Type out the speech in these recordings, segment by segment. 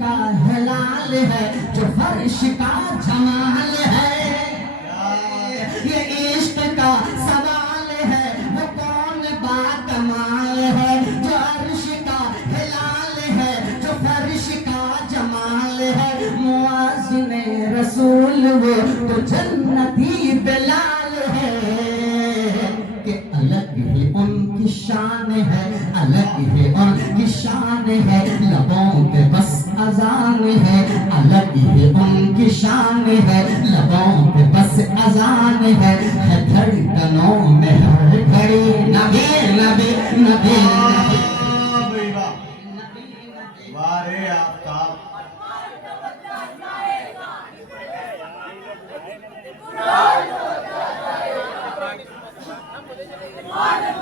का हलाल है, जो फर्श का जमाल है। ये इश्क का सवाल है, वो कौन बाकमाल है, जो अर्श का हिलाल है, जो फर्श का जमाल है। मुआज़िने रसूल वो तो जन्नती बिलाल है, कि अलग ही उनकी शान है, अलग ही उनकी शान है। लबों पे बस अजान है, अलग ही उनकी शान है। लबों पे बस अजान है धड़कनों में हर घड़ी नबी नबी नबी नबी। वाह रे आफ्ताब।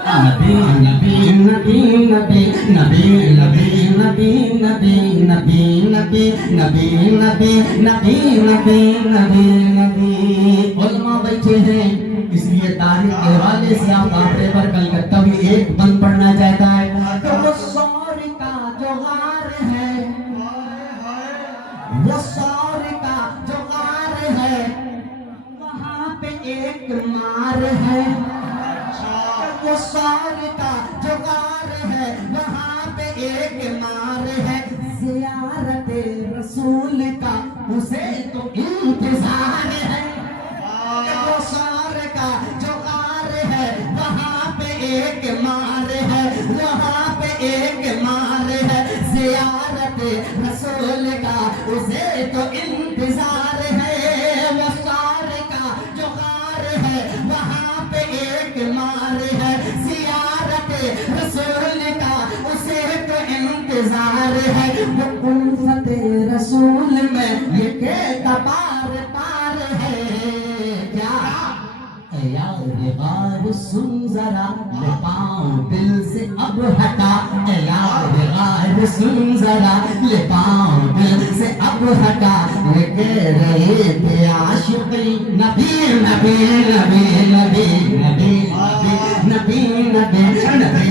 नबी नबी नबी नबी नबी नबी नबी नबी नबी नबी नबी नबी नबी नबी नबी नबी। उलमा बैठे हैं, इसलिए तारीख के हवाले से आप काफिले पर कलकत्ता भी एक बंद पढ़ना चाहता है। तो वो सौर का जो गार है, वो सौर का जो गार है, वहाँ पे एक मार है। वो सौर का जो गार है, वहाँ पे एक मार है। ज़ियारत रसूल का उसे तो इंतजार है। वो सौर का जो गार है, वहाँ पे एक मार है, वहाँ पे एक मार है। ज़ियारत रसूल का उसे तो इंतजार है। वो सौर का जो गार है, वहाँ पे एक मार है। ज़ियारत रसूल का उसे तो इंतजार है। वो उल्फत रसूल में ये कहता पार पार है। क्या यार गार सुन जरा, ले पाऊं दिल से अब हटा। यार गार सुन जरा, ले पाऊं दिल से अब हटा। ये कह रहे थे आशिक़ी नबी नबी नबी नबी नबी नबी नबी नबी।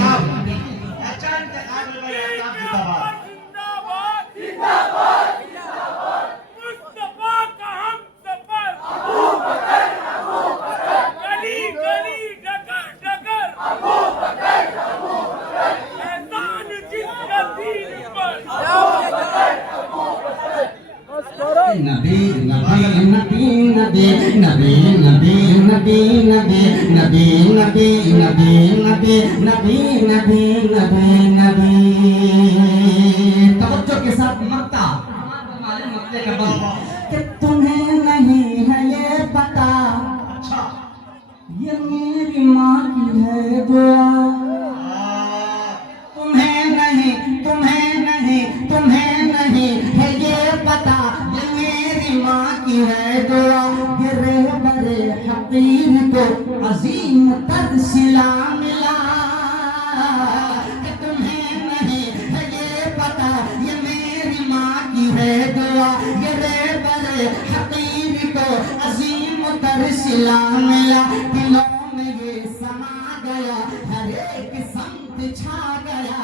अच्छा इंतखाब हो गया आफ्ताब जिंदाबाद। जिंदाबाद जिंदाबाद मुस्तफा का हम सफर अबू बकर गली गली डगर डगर अबू बकर एहसान जिसका दीन पर नबी नबी नबी नबी नबी नबी नबी नबी नबी नबी नबी नबी नबी नबी नबी नबी। तवज्जो के साथ मक्ता हमारे मक्ते का बंद कि तुम्हें नहीं है ये पता, अच्छा ये मेरी माँ की है दुआ। तुम्हें नहीं है ये पता, ये मेरी माँ की है दुआ। ये रहबरे हकीर को अजीम तर सिला मिला। कि तुम्हें नहीं है ये पता, ये मेरी माँ की है दुआ। ये रहबरे हकीर को अजीम तर सिला मिला। दिलों में ये समा गया, हर एक संत छा गया।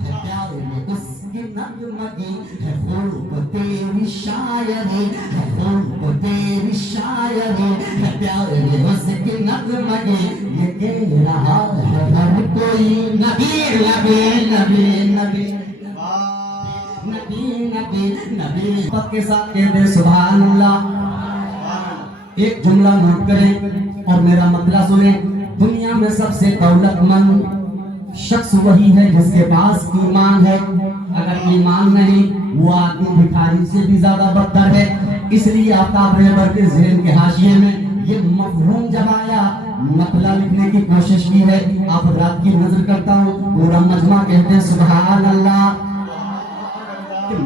है प्यार में उसकी नगमगी, है खूब तेरी शायरी, है खूब तेरी शायरी। है प्यार में उसकी नगमगी, ये कह रहा है हर कोई नबी नबी नबी नबी नबी नबी नबी। सबके साथ कहते सुभान अल्लाह। एक जुमला नोट करें और मेरा मतलब सुने। दुनिया में सबसे दौलतमंद शख्स वही है जिसके पास ईमान है। अगर ईमान नहीं, वो आदमी भिखारी से भी ज्यादा बदतर है। इसलिए आफ्ताब रहबर के ज़हन के हाशिए में ये मफहूम जमाया, मतलब लिखने की कोशिश की है। आप रात की नजर करता हूँ, पूरा मजमा कहते हैं सुभान अल्लाह।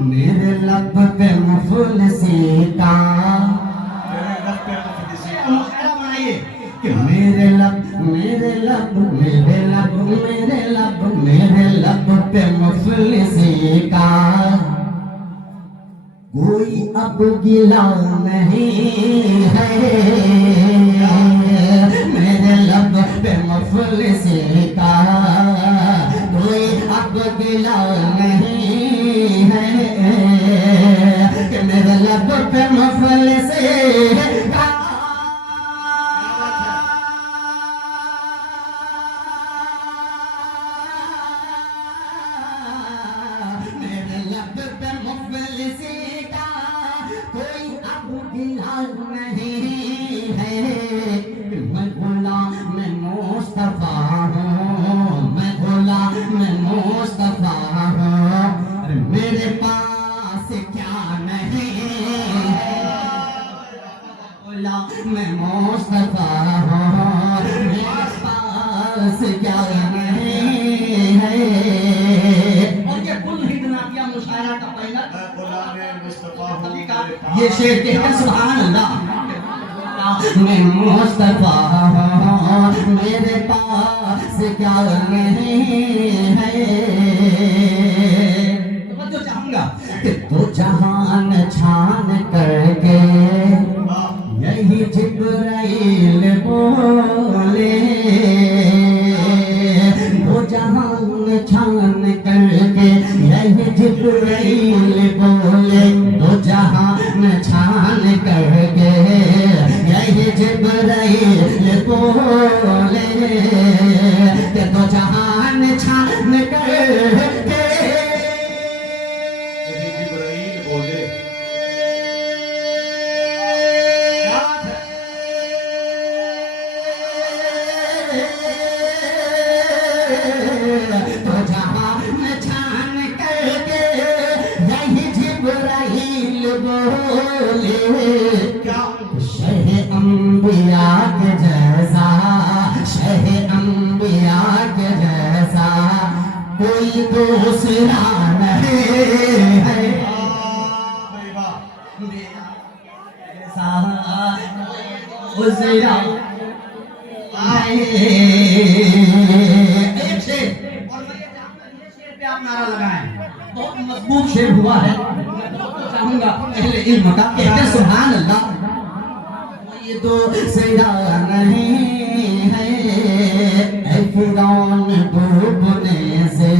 मेरे लब पे मुफलिसी का, कि मेरे लब पे मुफलिसी का कोई अब गिला नहीं है। मेरे लब पे मुफलिसी का कोई अब गिला नहीं है। क्या नहीं है। और ये कुल हिंद नातिया मुशायरा का पहला मैं गुलामे मुस्तफा हूँ कवि का मेरे पास। ये शेर कहते हैं सुभान अल्लाह। मैं मुस्तफा हूँ मेरे पास क्या नहीं है। तो जो चाहूंगा कि तो जहान छान करके यही जिब्राइल बोले, वो जहान छान करके यही जिब्राइल बोले, वो जहान छान करके यही जिब्राइल बोले, कि तो जहान छान करके यही जिब्राइल बोले। क्या है? तो जहान छान करके यही जिब्राइल बोले, क्या? शह अंबिया के जैसा, शह अंबिया के जैसा कोई दूसरा नहीं है। भाई वाह। जैसा दूसरा आए। एक शेर और मैं ये चाहूंगा ये शेर पे आप नारा लगाएं, बहुत मजबूत शेर हुआ है। तो चाहूंगा पहले इल्म का कहते हैं सुभान अल्लाह। ये तो सैरा नहीं है ऐ फिरौन डूबने से।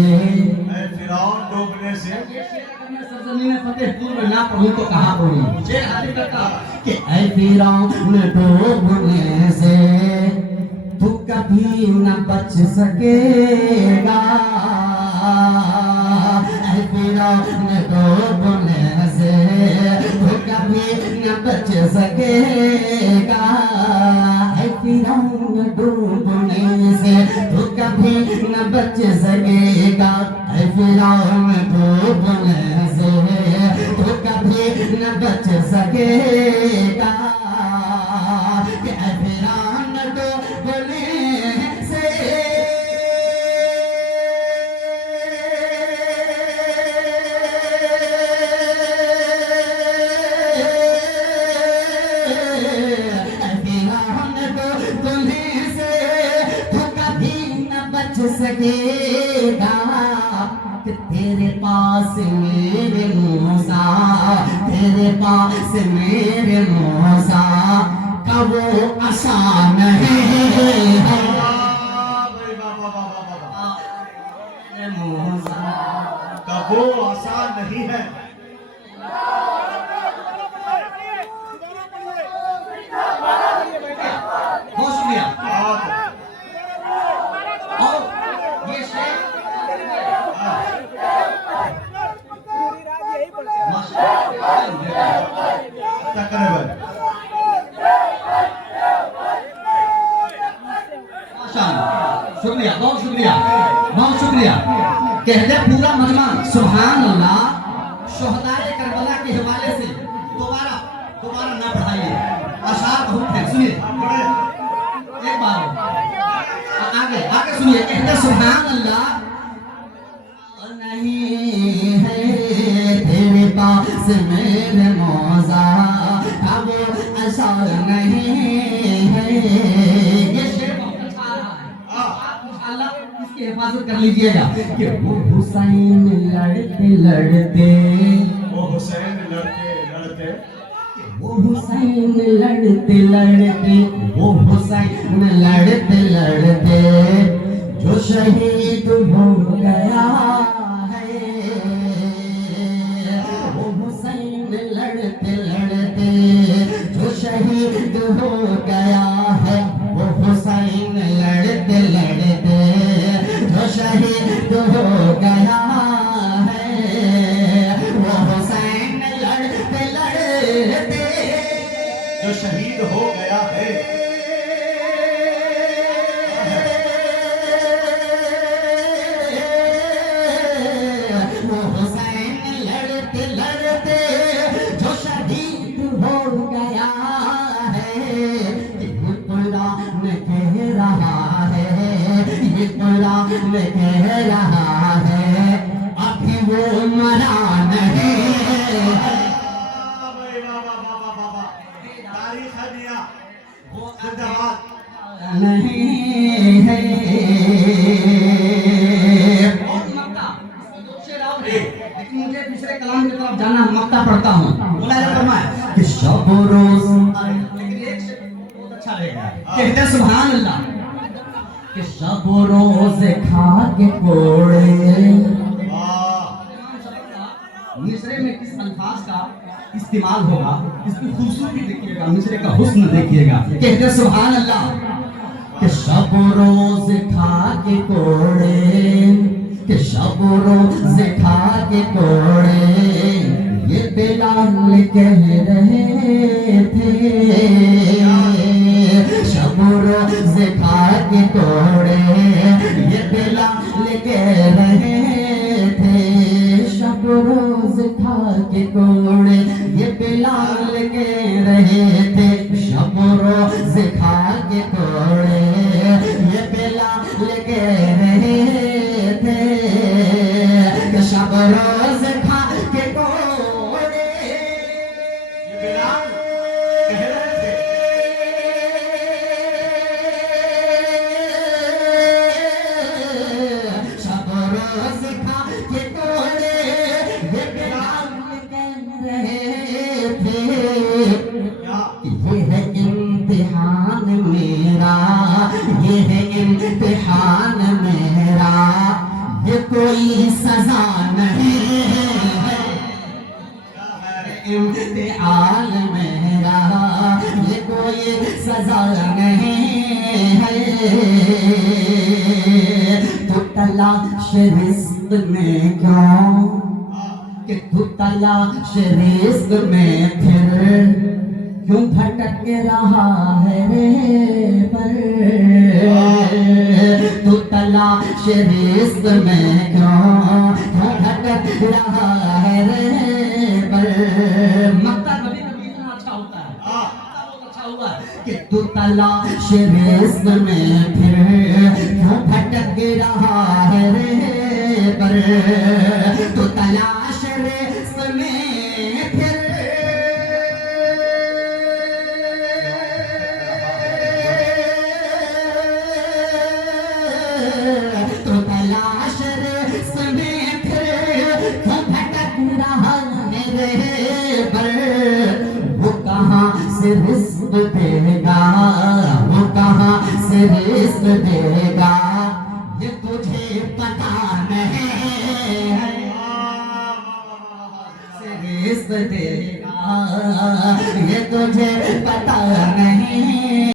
मैं फिरौन डूबने से। मैं सरजमीन फतेहपुर में ना पढ़ूं तो कहाँ पढ़ूं। शेर हाजिर करता कि ऐ फिरौन डूबने से तू कभी न बच सकेगा। ऐ फिरौन डूबने से तू कभी न बच सकेगा। ऐ फिरौन डूबने से तू कभी न बच सकेगा। ऐ फिरौन डूबने से तू कभी न बच सकेगा। कि ऐ फिरौन डूबने से सकेगा। कि तेरे पास मेरे मूसा, तेरे पास मेरे मूसा का वो आसान है। भाई वाह वाह वाह वाह वाह। मूसा का वो आसान नहीं है। बहुत शुक्रिया। और ये शेर तकरीबन शुक्रिया, बहुत शुक्रिया, बहुत शुक्रिया। कहते पूरा मजमा सुभान अल्लाह। शोहदाए करबला के हवाले से दोबारा दोबारा ना पढ़ाइए, आशार बहुत है। सुनिए एक बार आगे आगे सुनिए। कहते सुभान अल्लाह नहीं है तेरे पास मेरे मौजा का वो असर नहीं है। ये शेर बहुत अच्छा आ रहा है, आप इंशाअल्लाह इसकी हिफाजत कर लीजिएगा। कि वो हुसैन लड़ते लड़ते, वो हुसैन लड़ते लड़ते, वो हुसैन लड़ते लड़ते, वो हुसैन लड़ते लड़ते जो शहीद हो गया है। वो हुसैन लड़ते लड़ते जो शहीद हो गया है। वो हुसैन लड़ते लड़ते जो शहीद हो गया है। वो हुसैन लड़ते लड़ते जो शहीद हो गया है। नाम कह रहा है, अभी वो मरा नहीं। भाई वाह वाह वाह वाह वाह वाह, तारीख है मियां, जिंदाबाद। नहीं है। और मक्का शेर और है, लेकिन मुझे दूसरे कलाम की तरफ जाना, मक्का पढ़ता हूँ। बोला जा फरमाया कि शब रोज, लेकिन एक शेर बहुत अच्छा रहेगा, कहते हैं सुभान अल्लाह कि शब रोज खा के कोड़े। वाह, मिसरे में किस अल्फाज का इस्तेमाल होगा, इसकी खूबसूरती देखिएगा, मिसरे का हुस्न देखिएगा। कहते हैं सुभान अल्लाह कि शब रोज खा के कोड़े, कि शब रोज खा के कोड़े, ये बिलाल कह रहे थे। शब रोज खा के कोड़े, ये बिलाल कह रहे थे। शब रोज खा के कोड़े, ये बिलाल कह रहे थे। शब रोज खा के कोड़े, ये बिलाल कह रहे थे। कि शब रोज खा के कोड़े, ये बिलाल कह रहे थे। शब रोज खा के कोड़े, ये बिलाल कह रहे थे। क्या ये है इम्तिहान मेरा, ये है इम्तिहान मेरा, ये कोई सजा नहीं है। क्या है? इम्तिहान मेरा, ये कोई सजा नहीं है। तो तलाश रिज़्क़ में क्यों, कि तू तलाश रिज़्क़ में फिर क्यों भटक रहा है रे पर। तू तलाश रिज़्क़ में क्यों भटक रहा है रे पर। मक्का कभी कभी इतना अच्छा होता है, हाँ, बहुत अच्छा हुआ कि तू तलाश रिज़्क़ में फिर क्यों भटक रहा है रे पर। तू तलाश रिज़्क़ में फिर तो तलाश रिज़्क़ में फिर क्यों भटक रहा है रे पर। वो कहाँ से रिज़्क़ देगा, वो कहाँ से रिज़्क़ देगा, ये तुझे पता नहीं है। से रिज़्क़ देगा, ये तुझे पता नहीं।